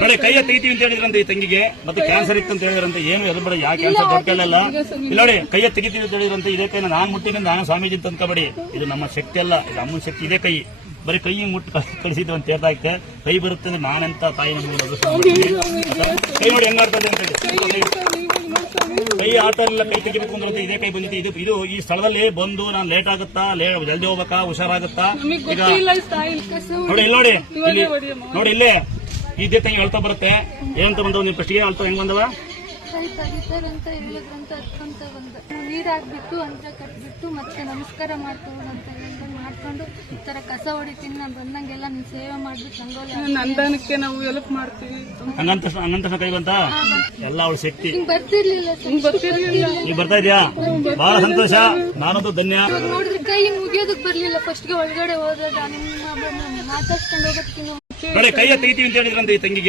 ನೋಡಿ ಕೈಯ ತೆಗಿತೀವಿ ಅಂತ ಹೇಳಿದ್ರಂತೆ ಈ ತಂಗಿಗೆ. ಮತ್ತೆ ಕ್ಯಾನ್ಸರ್ ಇತ್ತು ಅಂತ ಹೇಳಿದ್ರಂತೆ ಏನು ಎದು ಬೇಡ ಯಾವ ಕ್ಯಾನ್ಸರ್ ದೊಡ್ಡಲ್ಲ ಇಲ್ಲ ನೋಡಿ ಕೈಯ ತೆಗಿತೀವಿ ಅಂತ ಹೇಳಿದ್ರಂತೆ ಇದೇ ಕೈ ನಾನು ಮುಟ್ಟಿನ ನಾನು ಸ್ವಾಮೀಜಿ ಅಂತ ಅನ್ಕೋಬೇಡಿ. ಇದು ನಮ್ಮ ಶಕ್ತಿ ಅಲ್ಲ ಇದು ಅಮ್ಮನ ಶಕ್ತಿ ಇದೇ ಕೈ. ಬರೀ ಕೈ ಮುಟ್ಟು ಕಳಿಸಿದ್ವಿ ಅಂತ ಹೇಳ್ತಾ ಇತ್ತೆ ಕೈ ಬರುತ್ತೆ ಅಂದ್ರೆ ನಾನೆಂತ ತಾಯಿ ನಮ್ಗೆ. ಕೈ ನೋಡಿ ಹೆಂಗ್ ಮಾಡ್ತದೆ ಅಂತ ಕೈ ಆಟ ಇಲ್ಲ ಕೈ ತೆಗಿಬೇಕು ಅಂದ್ರೆ ಇದೇ ಕೈ ಬಂದಿತ್ತು. ಇದು ಇದು ಈ ಸ್ಥಳದಲ್ಲಿ ಬಂದು ನಾನು ಲೇಟ್ ಆಗುತ್ತಾ? ಜಲ್ದಿ ಹೋಗ್ಬೇಕಾ? ಹುಷಾರಾಗುತ್ತಾ? ಈಗ ನೋಡಿ ಇಲ್ಲಿ ನೋಡಿ ನೋಡಿ ಇಲ್ಲೇ ಇದೇ ತಂಗಿ ಹೇಳ್ತಾ ಬರುತ್ತೆ? ಏನಂತ ಬಂದವ ನೀವು ಫಸ್ಟ್ಗೆ ಹೇಳ್ತಾ ಹೆಂಗ್ ಬಂದವ? ಕೈ ಅಂತ ಹೇಳಿದ್ರಂತ ಅದ್ಕೊಂತ ಬಂದ. ನೀರ್ ಹಾಕ್ಬಿಟ್ಟು ಅಂತ ಕಟ್ಬಿಟ್ಟು ಮತ್ತೆ ನಮಸ್ಕಾರ ಮಾಡ್ಕೊಂಡು ಅಂತ ಹೇಳ್ಕೊಂಡು ಮಾಡ್ಕೊಂಡು ಈ ತರ ಕಸ ಹೊಡಿತೀನಿ ನಾನು ಬಂದಂಗೆಲ್ಲ ನೀನ್ ಸೇವೆ ಮಾಡ್ಬಿಟ್ಟು ರಂಗೋಲಿ ನಂದನಕ್ಕೆ ನಾವು ಹೆಲ್ಪ್ ಮಾಡ್ತೀವಿ. ಹಂಗಂತ ಹಂಗಂತ ಕೈ ಬಂತ? ಎಲ್ಲ ಅವಳ ಶಕ್ತಿ. ಹಿಂಗ್ ಬರ್ತಿರ್ಲಿಲ್ಲ ಈಗ ಬರ್ತಾ ಇದೀಯಾ? ಬಹಳ ಸಂತೋಷ. ನಾನಂತೂ ಧನ್ಯ. ಇವಾಗ ನೋಡಿದ್ರೆ ಕೈ ಮುಗಿಯೋದಕ್ ಬರ್ಲಿಲ್ಲ. ಫಸ್ಟ್ಗೆ ಒಳಗಡೆ ಹೋದಾಗ ನಿಮ್ಮ ಮಾತಾಡ್ಸ್ಕೊಂಡು ಹೋಗೋದಕ್ಕಿನ್ನು ಕೈಯ ತೆಗಿತೀವಿ ಅಂತ ಹೇಳಿದ್ರಂತ ಈ ತಂಗಿಗೆ.